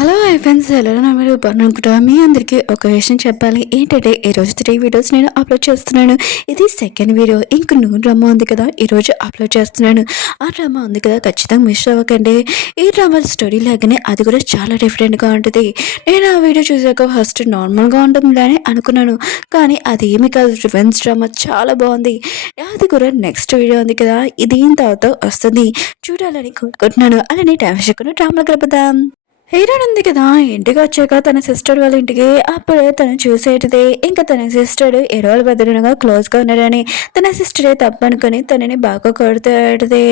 Hello hi friends, ఎలా మీరు బాగున్నానుకుంటా. మీ అందరికీ ఒక విషయం చెప్పాలి. ఏంటంటే ఈరోజు 3 వీడియోస్ నేను అప్లోడ్ చేస్తున్నాను. ఇది సెకండ్ వీడియో. ఇంక న్యూ డ్రామా ఉంది కదా, ఈరోజు అప్లోడ్ చేస్తున్నాను. ఆ డ్రామా ఉంది కదా, ఖచ్చితంగా మిస్ అవ్వకండి. ఈ డ్రామా స్టోరీ లాగానే అది కూడా చాలా డిఫరెంట్గా ఉంటుంది. నేను ఆ వీడియో చూసాక ఫస్ట్ నార్మల్గా ఉంటుంది అని అనుకున్నాను, కానీ అది ఏమి కాదు. రివెంజ్ డ్రామా చాలా బాగుంది. అది కూడా నెక్స్ట్ వీడియో ఉంది కదా, ఇది దీని తర్వాత వస్తుంది. చూడాలని కోరుకుంటున్నాను. అలానే టైం వేసుకుని డ్రామాలు గడుపుదాం. హీరోయిన్ ఉంది కదా, ఇంటికి వచ్చాక తన సిస్టర్ వాళ్ళ ఇంటికి అప్పుడే తను చూసేటిదే. ఇంకా తన సిస్టర్ ఎరోల బదులుగా క్లోజ్గా ఉన్నాడని తన సిస్టరే తప్పనుకొని తనని బాగా కొడుతాడుదే.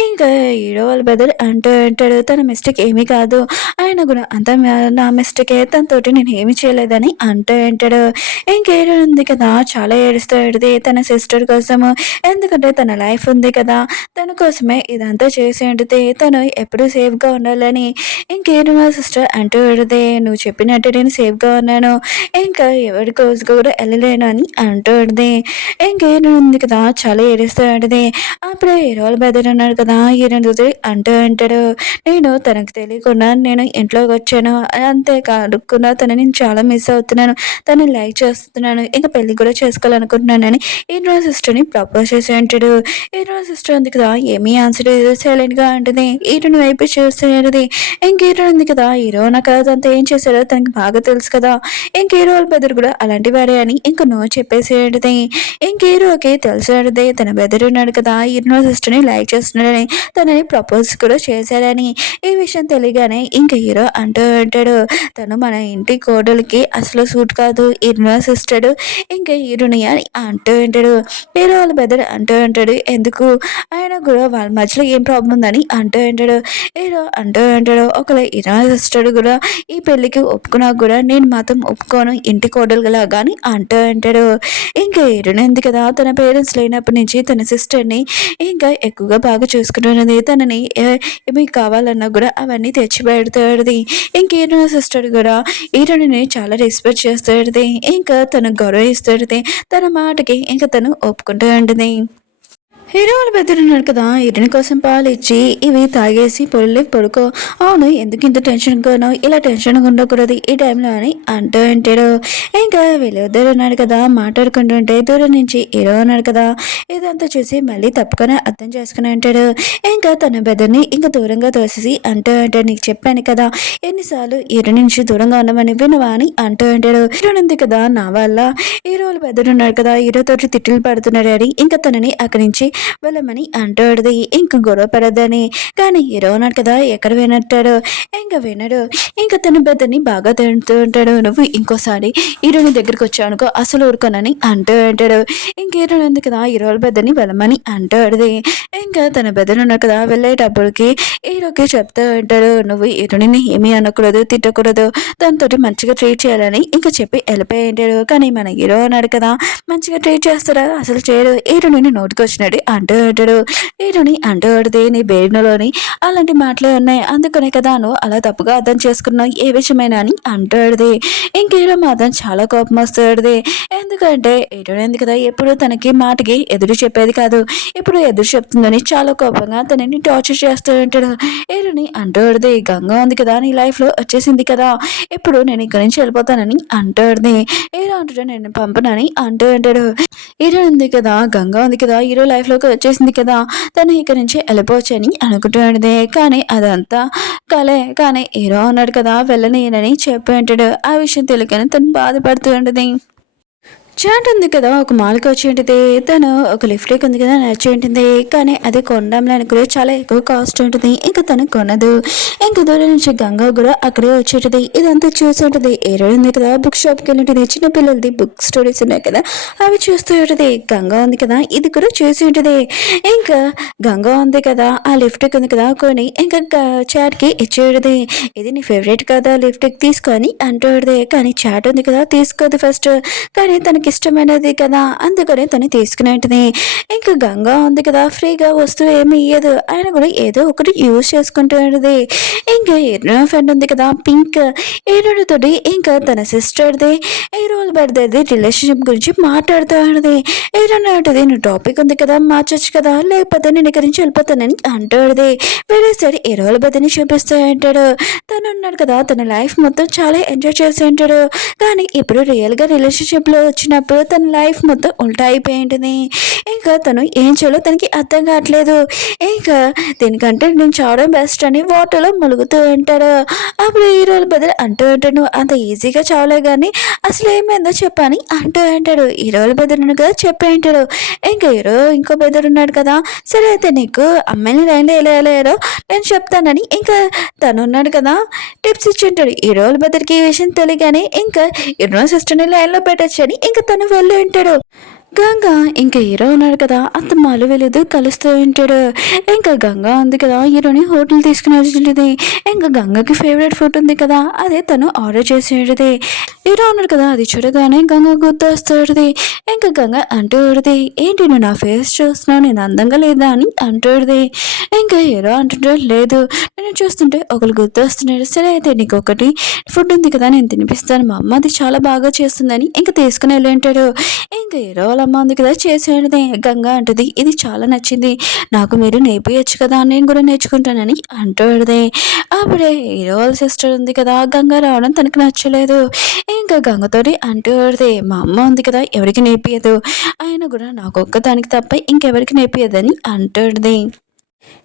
ఇంకా హీరో వాళ్ళ బదులు అంటూ అంటాడు, తన మిస్టేక్ ఏమీ కాదు, ఆయన కూడా అంత నా మిస్టేకే, తనతోటి నేను ఏమి చేయలేదని అంటూ అంటాడు. ఇంకా హీరోయిన్ ఉంది కదా, చాలా ఏడుస్తాడుదే తన సిస్టర్ కోసము. ఎందుకంటే తన లైఫ్ ఉంది కదా, తన కోసమే ఇదంతా చేసి ఉంటుంది. తను ఎప్పుడు సేఫ్గా ఉండాలని. ఇంకేంటి మా సిస్టర్ అంటూ విడదే, నువ్వు చెప్పినట్టు నేను సేఫ్గా ఉన్నాను, ఇంకా ఎవరి కోసుకు కూడా వెళ్ళలేను అని అంటూ విడదే. ఇంకేంటి ఉంది కదా, చాలా ఏడుస్తూ ఉంటుంది. అప్పుడే హీరోలు బెదర్ ఉన్నాడు కదా, ఈయన అంటూ అంటాడు, నేను తనకు తెలియకుండా నేను ఇంట్లోకి వచ్చాను, అంతే కాదుకున్నా తను నేను చాలా మిస్ అవుతున్నాను, తను లైక్ చేస్తున్నాను, ఇంకా పెళ్లి కూడా చేసుకోవాలనుకుంటున్నానని హీరో సిస్టర్ని ప్రపోజ్ చేసి అంటాడు. హీరో సిస్టర్ ఉంది కదా, ఏమీ ఆన్సర్ సైలెంట్గా ఉంటుంది. హీరోని వైపు చూస్తున్నది. ఇంక హీరో ఉంది కదా, హీరో నా కథ అంతా ఏం చేశాడో తనకి బాగా తెలుసు కదా, ఇంక హీరో వాళ్ళ బెదర్ కూడా అలాంటి వాడే అని ఇంక నో చెప్పేసేది. ఇంక హీరోకి తెలిసాడుదే తన బెదర్ ఉన్నాడు కదా, హీరో సిస్టర్ని లైక్ చేస్తున్నాడని, తనని ప్రపోజ్ కూడా చేశాడని. ఈ విషయం తెలియగానే ఇంక హీరో అంటూ అంటాడు, తను మన ఇంటి కోడలికి అసలు సూట్ కాదు, హీరో సిస్టర్ ఇంకా హీరోని అని అంటూ ఉంటాడు. హీరో వాళ్ళ బెదర్ అంటూ ఉంటాడు, ఎందుకు ఆయన కూడా వాళ్ళ మధ్యలో ఏం ప్రాబ్లం ఉందని అంటూ ఉంటాడు. హీరో అంటూ అంటాడు, ఒకవేళ హీరో సిస్టర్ కూడా ఈ పెళ్ళికి ఒప్పుకున్నా కూడా నేను మాత్రం ఒప్పుకోను, ఇంటి కోడలుగా కానీ అంటూ అంటాడు. ఇంకా హీరోయిన్ ఉంది కదా, తన పేరెంట్స్ లేనప్పటి నుంచి తన సిస్టర్ని ఇంకా ఎక్కువగా బాగా చూసుకుంటున్నది. తనని ఏమి కావాలన్నా కూడా అవన్నీ తెచ్చి పెడతాడుది. ఇంక హీరో సిస్టర్ కూడా హీరోని చాలా రెస్పెక్ట్ చేస్తాడుది, ఇంకా తను గౌరవిస్తాడుది. తన మాటకి ఇంకా తను ఒప్పుకుంటూ ఉంటుంది. హీరో వాళ్ళ బెదిరిన్నాడు కదా, హీరోని కోసం పాలు ఇచ్చి ఇవి తాగేసి పొల్లి పడుకో, అవును ఎందుకు ఇంత టెన్షన్గానో, ఇలా టెన్షన్గా ఉండకూడదు ఈ టైంలో అని అంటూ అంటాడు. ఇంకా వీళ్ళిద్దరు ఉన్నాడు కదా, మాట్లాడుకుంటుంటే దూరం నుంచి హీరో ఉన్నాడు కదా, ఇదంతా చూసి మళ్ళీ తప్పుకొని అర్థం చేసుకుని అంటాడు. ఇంకా తన బెదర్ని ఇంకా దూరంగా తోసేసి అంటూ అంటాడు, నీకు చెప్పాను కదా ఎన్నిసార్లు హీరో నుంచి దూరంగా ఉండమని, వినవా అని అంటూ అంటాడు. హీరో ఉంది కదా, నా వల్ల హీరో వాళ్ళ బెదరు ఉన్నాడు కదా, హీరోతో తిట్లు పడుతున్నాడు అని ఇంకా తనని అక్కడి నుంచి వెళ్ళమని అంటాడుది. ఇంక గొడవ పడద్దని. కానీ హీరో ఉన్నాడు కదా, ఎక్కడ వినట్టాడు, ఇంకా వినడు. ఇంకా తన బెదర్ని బాగా తింటూ ఉంటాడు, నువ్వు ఇంకోసారి హీరోని దగ్గరికి వచ్చానుకో అసలు ఊరుకోనని అంటూ అంటాడు. ఇంక హీరో ఉంది కదా, హీరోల బెదర్ని వెళ్ళమని అంటాడుది. ఇంకా తన బెదర్ ఉన్నాడు కదా, వెళ్ళేటప్పటికి హీరోకి చెప్తూ ఉంటాడు, నువ్వు హీరోని ఏమీ అనకూడదు, తిట్టకూడదు, దాంతో మంచిగా ట్రీట్ చేయాలని ఇంకా చెప్పి వెళ్ళిపోయి ఉంటాడు. కానీ మన హీరో ఉన్నాడు కదా, మంచిగా ట్రీట్ చేస్తాడా, అసలు చేయడు. హీరోని నోటికి వచ్చినాడు అంటూ అంటాడు. హీరోని అంటూ ఆడితే నీ బేరులోని అలాంటి మాటలే ఉన్నాయి, అందుకనే కదా నువ్వు అలా తప్పుగా అర్థం చేసుకున్నావు ఏ విషయమైనా అని అంటాడుది. ఇంక హీరో మాత్రం చాలా కోపం వస్తాడుది. ఎందుకంటే హీరోని ఉంది కదా, ఎప్పుడు తనకి మాటకి ఎదురు చెప్పేది కాదు, ఇప్పుడు ఎదురు చెప్తుందని చాలా కోపంగా తనని టార్చర్ చేస్తూ ఉంటాడు. హీరోని అంటూ ఆడితే గంగా ఉంది కదా, నీ లైఫ్లో వచ్చేసింది కదా, ఇప్పుడు నేను ఇక్కడి నుంచి వెళ్ళిపోతానని అంటాడుది. హీరో అంటాడు, నేను పంపనని అంటూ ఉంటాడు. హీరో ఉంది కదా, గంగా ఉంది కదా, హీరో లైఫ్లోకి వచ్చేసింది కదా, తను ఇక్కడి నుంచి వెళ్ళిపోవచ్చని అనుకుంటున్నదే. కానీ అదంతా కలే. కానీ హీరో ఉన్నాడు కదా, వెళ్ళనీయనని చెప్పి ఉంటాడు. ఆ విషయం తెలియకని తను బాధపడుతూ ఉంటుంది. చాట్ ఉంది కదా, ఒక మాల్కి వచ్చి ఉంటుంది. తను ఒక లిఫ్ట్కి ఉంది కదా, నచ్చి ఉంటుంది. కానీ అది కొనడంలో అనుకునే చాలా ఎక్కువ కాస్ట్ ఉంటుంది. ఇంకా తను కొనదు. ఇంకా దూరం నుంచి గంగా కూడా అక్కడే వచ్చి ఉంటుంది. ఇదంతా చూసి ఉంటుంది. హీరో ఉంది కదా, బుక్ షాప్కి వెళ్ళి ఉంటుంది. చిన్న పిల్లలది బుక్ స్టోరీస్ ఉన్నాయి కదా, అవి చూస్తూ ఉంటుంది. గంగా ఉంది కదా, ఇది కూడా చూసి ఉంటుంది. ఇంకా గంగా ఉంది కదా, ఆ లిఫ్ట్కి ఉంది కదా కొని ఇంకా చాట్కి ఇచ్చేది. ఇది నీ ఫేవరెట్ కదా, లిఫ్ట్కి తీసుకొని అంటుంది. కానీ చాట్ ఉంది కదా, తీసుకోదు ఫస్ట్. కానీ తనకి ఇష్టమైనది కదా, అందుకని తను తీసుకునేంటిది. ఇంకా గంగా ఉంది కదా, ఫ్రీగా వస్తువు ఏమి ఇయ్యదు, ఆయన కూడా ఏదో ఒకటి యూజ్ చేసుకుంటూ ఉంటుంది. ఇంకా హీరో ఫ్రెండ్ ఉంది కదా, పింక్, హీరోతోటి ఇంకా తన సిస్టర్ది హీరోల బర్త్డేది రిలేషన్షిప్ గురించి మాట్లాడుతూ ఉంటుంది. హీరో అంటది, నువ్వు టాపిక్ ఉంది కదా మార్చొచ్చు కదా, లేకపోతే నేను ఇక్కడి నుంచి వెళ్ళిపోతానని అంటాడుది. వేరే సైడ్ హీరోల బర్త్డేని చూపిస్తూ ఉంటాడు. తను ఉన్నాడు కదా తన లైఫ్ మొత్తం చాలా ఎంజాయ్ చేసి ఉంటాడు. కానీ ఇప్పుడు రియల్గా రిలేషన్షిప్లో వచ్చినప్పుడు తన లైఫ్ మొత్తం ఉల్టా అయిపోయింటుంది. ఇంకా తను ఏం చేయాలో తనకి అర్థం కావట్లేదు. ఇంకా దీనికంటే నేను చావడం బెస్ట్ అని వాటర్లో ములుగుతూ ఉంటాడు. అప్పుడు హీరోల బదులు అంటూ ఉంటాడు, "నువ్వు అంత ఈజీగా చావలే కానీ అసలు ఏమైందో చెప్పని" అంటూ ఉంటాడు. హీరోల బదులు కదా చెప్పే ఉంటాడు. ఇంకా హీరో ఇంకో బెదర్ ఉన్నాడు కదా, సరే అయితే నీకు అమ్మాయిని లైన్లో ఎలా వెళ్ళారో నేను చెప్తానని ఇంకా తను ఉన్నాడు కదా టిప్స్ ఇచ్చింటాడు. హీరోల బెదర్కి ఈ విషయం తెలియగానే ఇంకా హీరో సిస్టర్ని లైన్లో పెట్టచ్చని ఇంకా తను వెళ్ళి ఉంటాడు. గంగా ఇంకా హీరో ఉన్నాడు కదా అత్తమ్మాలు వెళ్ళదు కలుస్తూ ఉంటాడు. ఇంకా గంగా ఉంది కదా హీరోని హోటల్ తీసుకుని వచ్చింటుంది. ఇంకా గంగకి ఫేవరెట్ ఫుడ్ ఉంది కదా అదే తను ఆర్డర్ చేసి ఉంటుంది. హీరో ఉన్నాడు కదా అది చూడగానే గంగ గుర్తొస్తుంది. ఇంకా గంగ అంటూడిది, ఏంటి నువ్వు నా ఫేస్ చూస్తున్నావు నేను అందంగా లేదా అని అంటూడిది. ఇంకా హీరో అంటుంటాడు, లేదు నేను చూస్తుంటే ఒకరు గుర్తొస్తున్నాడు, సరే అయితే నీకు ఒకటి ఫుడ్ ఉంది కదా నేను తినిపిస్తాను, మా అమ్మ అది చాలా బాగా చేస్తుందని ఇంకా తీసుకుని వెళ్ళి ఉంటాడు. ఇంకా హీరో వాళ్ళ అమ్మ ఉంది కదా చేసేది. గంగా అంటది, ఇది చాలా నచ్చింది, నాకు మీరు నేర్పించచ్చు కదా నేను కూడా నేర్చుకుంటానని అంటూడిది. అప్పుడే హీరో వాళ్ళ సిస్టర్ ఉంది కదా గంగా రావడం తనకు నచ్చలేదు. ఇంకా గంగతోటి అంటూడిది, మా అమ్మ ఉంది కదా ఎవరికి నేర్పియదు, ఆయన కూడా నాకు ఒక్కదానికి తప్ప ఇంకెవరికి నేర్పియదని అంటూడిది.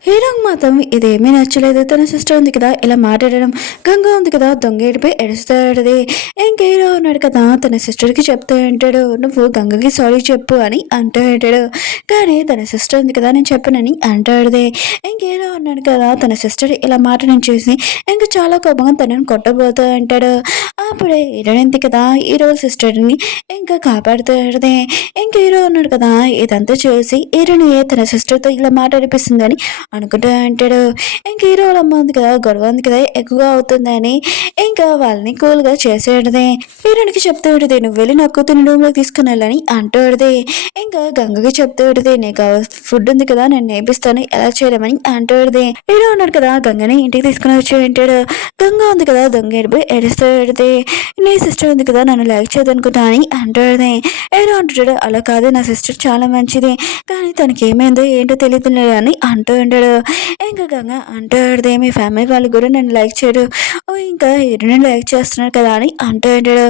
హీరోకి మాత్రం ఇదేమీ నచ్చలేదు. తన సిస్టర్ ఉంది కదా ఇలా మాట్లాడడం, గంగా ఉంది కదా దొంగ ఏడిపోయి ఎడుస్తాడది. ఇంక హీరో ఉన్నాడు కదా తన సిస్టర్కి చెప్తూ ఉంటాడు, నువ్వు గంగకి సారీ చెప్పు అని అంటూ ఉంటాడు. కానీ తన సిస్టర్ ఉంది కదా నేను చెప్పనని అంటాడుది. ఇంక హీరో ఉన్నాడు కదా తన సిస్టర్ ఇలా మాటను చూసి ఇంక చాలా కోపంగా తనని కొట్టబోతూ ఉంటాడు. అప్పుడే హీరోయిన్ ఉంది కదా హీరో సిస్టర్ని ఇంకా కాపాడుతాడుది. ఇంక హీరో ఉన్నాడు కదా ఇదంతా చూసి హీరోని తన సిస్టర్తో ఇలా మాట్లాడిపిస్తుందని అనుకుంటూ అంటాడు. ఇంక హీరో వాళ్ళ అమ్మ ఉంది కదా గొడవ ఉంది కదా ఎక్కువగా అవుతుందని ఇంకా వాళ్ళని కూల్గా చేసేది. హీరోనికి చెప్తూ ఉంటుంది, నువ్వు వెళ్ళి నా కూతురు రూమ్లోకి తీసుకుని వెళ్ళని అంటూ ఉంటుంది. ఇంకా గంగకి చెప్తూ ఉంటుంది, నీకు ఫుడ్ ఉంది కదా నేను నేర్పిస్తాను ఎలా చేయడమని అంటూ ఉంటుంది. హీరో ఉన్నాడు కదా గంగని ఇంటికి తీసుకుని వచ్చి ఉంటాడు. గంగ ఉంది కదా దొంగ ఏడిపోయి ఏడుస్తూ ఉంటుంది, నీ సిస్టర్ ఉంది కదా నన్ను లైక్ చేయదనుకుంటా అని అంటూ ఉంటుంది. హీరో అంటాడు, అలా కాదు నా సిస్టర్ చాలా మంచిది, కానీ తనకి ఏమైందో ఏంటో తెలియదు అని అంటూ ఉంటాడు. ఇంకా గంగ అంటూ ఉంటుంది, మీ ఫ్యామిలీ వాళ్ళు కూడా నన్ను లైక్ చేయరు, ఇంకా హీరోని లైక్ చేస్తున్నారు కదా అని అంటూ ఉంటాడు.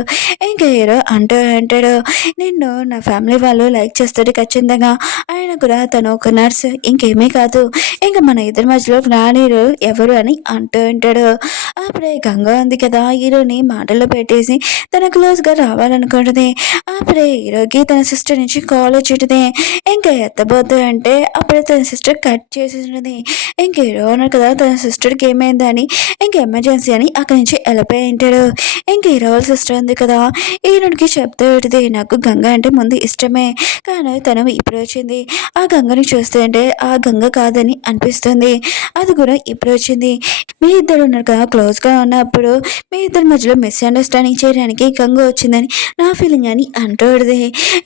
ఇంకా హీరో అంటూ ఉంటాడు, నిన్ను నా ఫ్యామిలీ వాళ్ళు లైక్ చేస్తాడు ఖచ్చితంగా, ఆయన కూడా తను ఒక నర్స్ ఇంకేమీ కాదు, ఇంకా మన ఇద్దరి మధ్యలో రానిరు ఎవరు అని అంటూ ఉంటాడు. అప్పుడే గంగ ఉంది కదా హీరోని మాటల్లో పెట్టేసి తన క్లోజ్గా రావాలనుకుంటుంది. అప్పుడే హీరోకి తన సిస్టర్ నుంచి కాల్ వచ్చింటుంది. ఇంకా ఎత్తబోద్దు అంటే అప్పుడే తన సిస్టర్ కట్ చేసేసినది. ఇంక హీరో ఉన్నారు కదా తన సిస్టర్కి ఏమైందని ఇంక ఎమర్జెన్సీ అని అక్కడి నుంచి వెళ్ళిపోయి ఉంటాడు. ఇంక హీరో వాళ్ళ సిస్టర్ ఉంది కదా హీరోనికి చెప్తూ ఉంటుంది, నాకు గంగ అంటే ముందు ఇష్టమే, కానీ తను ఇప్పుడు వచ్చింది, ఆ గంగని చూస్తుంటే ఆ గంగ కాదని అనిపిస్తుంది, అది కూడా ఇప్పుడు వచ్చింది, మీ ఇద్దరు ఉన్నారు కదా క్లోజ్గా ఉన్నప్పుడు మీ ఇద్దరి మధ్యలో మిస్అండర్స్టాండింగ్ చేయడానికి గంగ వచ్చిందని నా ఫీలింగ్ అని అంటూడిది.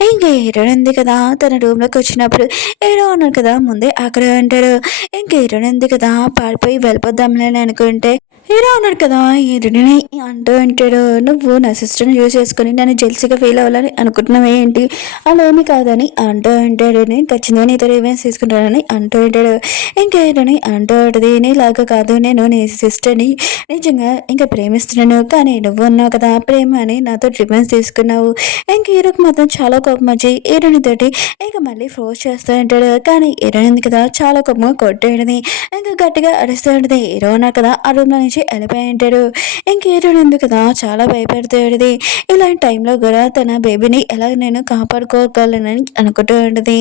ఇంకా హీరో ఉంది కదా తన రూమ్లోకి వచ్చినప్పుడు హీరో ఉన్నారు కదా ముందే అక్కడ ఉంటాడు. ఇంకా హీరోయిన్ ఉంది కదా పారిపోయి వెళ్ళిపోద్దాంలే అనుకుంటే హీరో ఉన్నాడు కదా హీరోని అంటూ ఉంటాడు, నువ్వు నా సిస్టర్ని యూజ్ చేసుకుని నన్ను జెల్సీగా ఫీల్ అవ్వాలని అనుకుంటున్నావు ఏంటి, అలా ఏమి కాదని అంటూ ఉంటాడు, నేను ఖచ్చితంగా నీతో రివెంజ్ తీసుకుంటానని అంటూ ఉంటాడు. ఇంకా హీరోని అంటూ ఉంటుంది, నీలాగా కాదు నేను నీ సిస్టర్ని నిజంగా ఇంకా ప్రేమిస్తున్నాను, కానీ నువ్వు ఉన్నావు కదా ప్రేమ అని నాతో రివెంజ్ తీసుకున్నావు. ఇంక హీరోకి మాత్రం చాలా కోపం వచ్చి హీరోని తోటి ఇంకా మళ్ళీ ఫోర్స్ చేస్తూ ఉంటాడు. కానీ హీరోయిన్ కదా చాలా కోపంగా కొట్టేయడది ఇంకా గట్టిగా అరుస్తూ ఉంటుంది. హీరో ఉన్నారు కదా ఆ రూమ్లో నుంచి వెళ్ళిపోయి ఉంటాడు. ఇంక హీరోయిన్ ఉంది కదా చాలా భయపడుతుంది. ఇలాంటి టైంలో కూడా తన బేబీని ఎలా నేను కాపాడుకోగలనని అనుకుంటూ ఉంటుంది.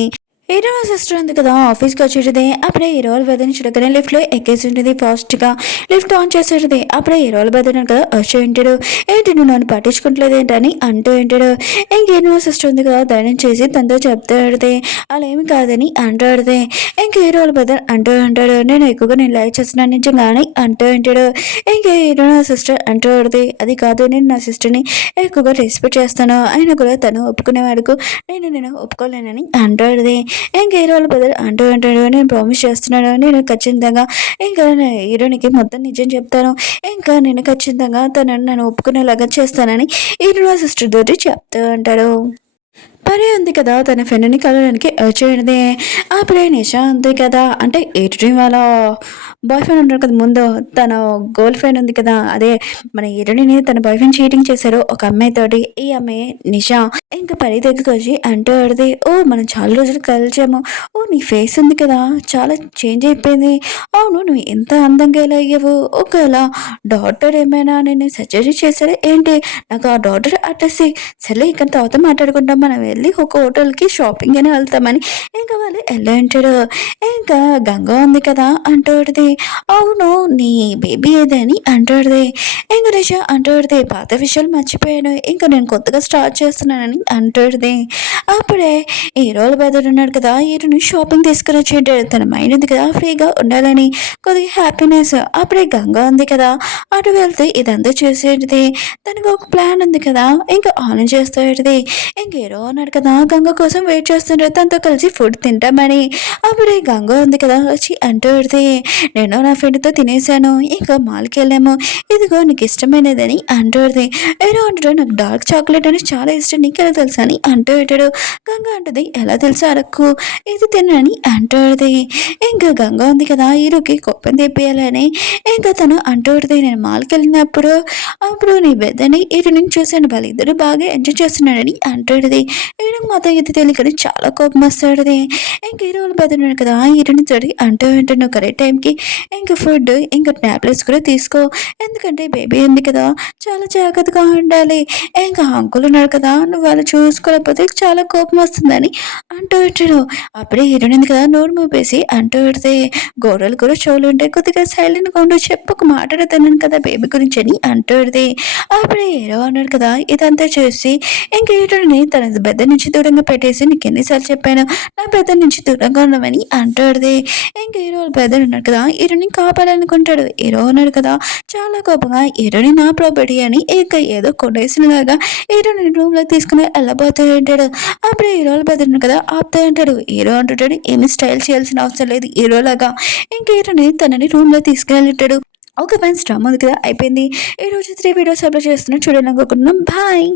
హీరో సిస్టర్ ఉంది కదా ఆఫీస్కి వచ్చేది. అప్పుడే హీరోలు బెదిరిని చూడగానే లిఫ్ట్లో ఎక్కేసి ఉంటుంది ఫాస్ట్గా లిఫ్ట్ ఆన్ చేసేది. అప్పుడే హీరోలు బెదిరిన కదా వచ్చి ఉంటాడు, ఏంటి నువ్వు నన్ను పట్టించుకుంటలేదు ఏంటని అంటూ ఉంటాడు. ఇంక హీరో సిస్టర్ ఉంది కదా ధైర్యం చేసి తనతో చెప్తూ ఆడితే అలా ఏమి కాదని అంటూ ఆడితే ఇంక హీరోలు బెదర్ అంటూ ఉంటాడు, నేను ఎక్కువగా నేను లైక్ చేస్తున్నాను నిజంగానే అంటూ ఉంటాడు. ఇంక హీరో సిస్టర్ అంటూ ఆడితే అది కాదు నేను నా సిస్టర్ని ఎక్కువగా రెస్పెక్ట్ చేస్తాను, అయినా కూడా తను ఒప్పుకునే వరకు నేను ఒప్పుకోలేనని అంటూ ఆడితే ఇంకా హీరోల బదులు అంటూ అంటాడు, నేను ప్రామిస్ చేస్తున్నాను నేను ఖచ్చితంగా ఇంకా హీరోనికి మొత్తం నిజం చెప్తాను, ఇంకా నేను ఖచ్చితంగా తనని నన్ను ఒప్పుకునేలాగా చేస్తానని హీరో సిస్టర్ తోటి చెప్తూ అంటాడు. పరి ఉంది కదా తన ఫ్రెండ్ని కలవడానికి వచ్చేది. అప్పుడే నిషా ఉంది కదా అంటే ఎడిటింగ్ వాళ్ళ బాయ్ ఫ్రెండ్ ఉంటారు కదా ముందు తన గర్ల్ ఫ్రెండ్ ఉంది కదా అదే మన హీరోయిన్ని తన బాయ్ ఫ్రెండ్ చీటింగ్ చేశారు ఒక అమ్మాయితోటి. ఈ అమ్మాయి నిషా ఇంకా పరి దగ్గరికి వచ్చి అంటూ ఆడిది, ఓ మనం చాలా రోజులు కలిసాము, ఓ నీ ఫేస్ ఉంది కదా చాలా చేంజ్ అయిపోయింది, అవును నువ్వు ఎంత అందంగా ఎలా అయ్యావు, ఒకవేళ డాక్టర్ ఏమైనా నేను సర్జరీ చేశారా ఏంటి, నాకు ఆ డాక్టర్ అడ్రస్ సర్లే ఇక తర్వాత మాట్లాడుకుంటాం, మనం వెళ్ళి ఒక హోటల్కి షాపింగ్ అని వెళ్తామని ఇంకా వాళ్ళు ఎలా అంటాడు. ఇంకా గంగ ఉంది కదా అంటాడుది, అవును నీ బేబీ ఏదని అంటాడుది. ఇంక నిష అంటాడుది, పాత విషయాలు మర్చిపోయాను ఇంకా నేను కొత్తగా స్టార్ట్ చేస్తున్నానని అంటాడుది. అప్పుడే హీరోల బెదర్ ఉన్నాడు కదా హీరోని షాపింగ్ తీసుకుని వచ్చేటాడు, తన మైండ్ ఉంది కదా ఫ్రీగా ఉండాలని కొద్దిగా హ్యాపీనెస్. అప్పుడే గంగ ఉంది కదా అటు వెళ్తే ఇదంతా చేసేటిది, తనకు ఒక ప్లాన్ ఉంది కదా ఇంకా ఆన్ చేస్తాడు. ఇంక హీరో ఉన్నాడు కదా గంగ కోసం వెయిట్ చేస్తుంటాడు తనతో కలిసి ఫుడ్ తింటామని. అప్పుడే గంగ ఉంది కదా వచ్చి అంటాడుది, నేను నా ఫ్రెండ్తో తినేసాను ఇంకా మాల్కి వెళ్ళాము, ఇదిగో నీకు ఇష్టమైనదని అంటాడుది. హీరో అంటాడు, నాకు డార్క్ చాక్లెట్ అని చాలా ఇష్టం, నీకు ఎలా తెలుసా అని అంటూ పెట్టాడు. గంగ అంటది, ఎలా తెలుసా అరకు ఇది తినని అంటాడుది. ఇంకా గంగ ఉంది కదా హీరోకి కోపం తెప్పియాలని ఇంకా తను అంటాడుది, నేను మాల్కి వెళ్ళినప్పుడు అప్పుడు నీ బెద్దని ఇటు నుంచి చూశాను, వాళ్ళిద్దరూ బాగా ఎంజాయ్ చేస్తున్నాడని అంటాడుది. హీరోకి మాత్రం ఇది తెలియకని చాలా కోపం వస్తాడుది. ఇంక హీరోలు బెదన్నాడు కదా హీరోని తడి అంటూ ఉంటాడు, నువ్వు కరెక్ట్ టైంకి ఇంకా ఫుడ్ ఇంకా టాబ్లెట్స్ కూడా తీసుకో, ఎందుకంటే బేబీ ఉంది కదా చాలా జాగ్రత్తగా ఉండాలి, ఇంకా అంకుల్ ఉన్నాడు కదా నువ్వు వాళ్ళు చూసుకోలేకపోతే చాలా కోపం వస్తుందని అంటూ ఉంటాడు. అప్పుడే హీరోయిన్ ఉంది కదా నోరు మూపేసి అంటూ పెడితే, గోడలు కూడా చెవులు ఉంటాయి కొద్దిగా సైలెంట్గా ఉండు, చెప్పు ఒక మాట్లాడుతున్నాను కదా బేబీ గురించి అని అంటూ పెడితే. అప్పుడే హీరో అన్నాడు కదా ఇదంతా చేసి ఇంక హీరోని తన బెద్ద నుంచి దూరంగా పెట్టేసి, నీకు ఎన్నిసార్లు చెప్పాను నా బెద్ద నుంచి దూరంగా ఉన్నామని అంటాడుది. ఇంక హీరో బెదర్ ఉన్నాడు కదా హీరోని కాపాడాలనుకుంటాడు. హీరో ఉన్నాడు కదా చాలా కోపంగా హీరోని నా ప్రాపర్టీ అని ఇక ఏదో కొట్టేసినలాగా హీరోని రూమ్ లో తీసుకుని వెళ్ళబోతూ ఉంటాడు. అప్పుడు హీరోలు బెదర్ కదా ఆపుతా ఉంటాడు. హీరో అంటుంటాడు, ఏమి స్టైల్ చేయాల్సిన అవసరం లేదు హీరోలాగా, ఇంక హీరోని తనని రూమ్ లో తీసుకెళ్ళిటాడు. ఓకే ఫ్రెండ్స్ డ్రామా ఉంది కదా అయిపోయింది. ఈ రోజు 3 వీడియోస్ అప్లోడ్ చేస్తున్నా చూడాలనుకుంటున్నాం. బాయ్.